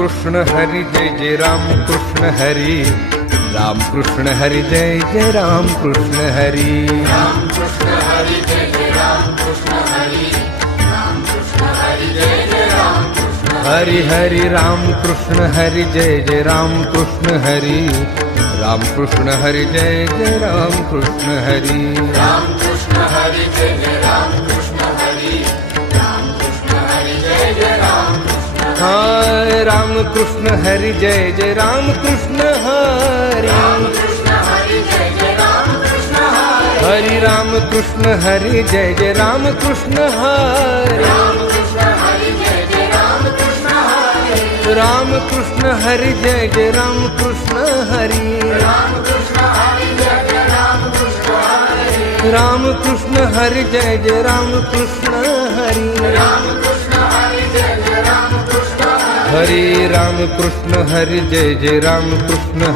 कृष्ण हरी जय जय राम कृष्ण हरी, राम कृष्ण हरी जय जय राम कृष्ण हरी, राम कृष्ण हरि जय जय राम कृष्ण हरि, राम कृष्ण हरि जय जय राम कृष्ण हरि हरि राम कृष्ण हरि जय जय राम कृष्ण हरि, राम कृष्ण हरि जय जय राम कृष्ण हरि, राम कृष्ण हरि जय जय राम कृष्ण हरि, राम कृष्ण हरि जय जय राम कृष्ण हाय राम कृष्ण हरि जय जय राम कृष्ण हरि, राम कृष्ण हरि जय जय राम कृष्ण हरि, हरि राम कृष्ण हरि जय जय राम कृष्ण हरि, राम कृष्ण हरि जय जय राम कृष्ण हरि, राम कृष्ण हरि जय जय राम कृष्ण हरि, राम कृष्ण हरि जय जय राम कृष्ण हरि, राम कृष्ण हरि जय जय राम कृष्ण हरि, राम कृष्ण हरि जय जय राम कृष्ण हरि, हरि राम कृष्ण हरि जय जय राम कृष्ण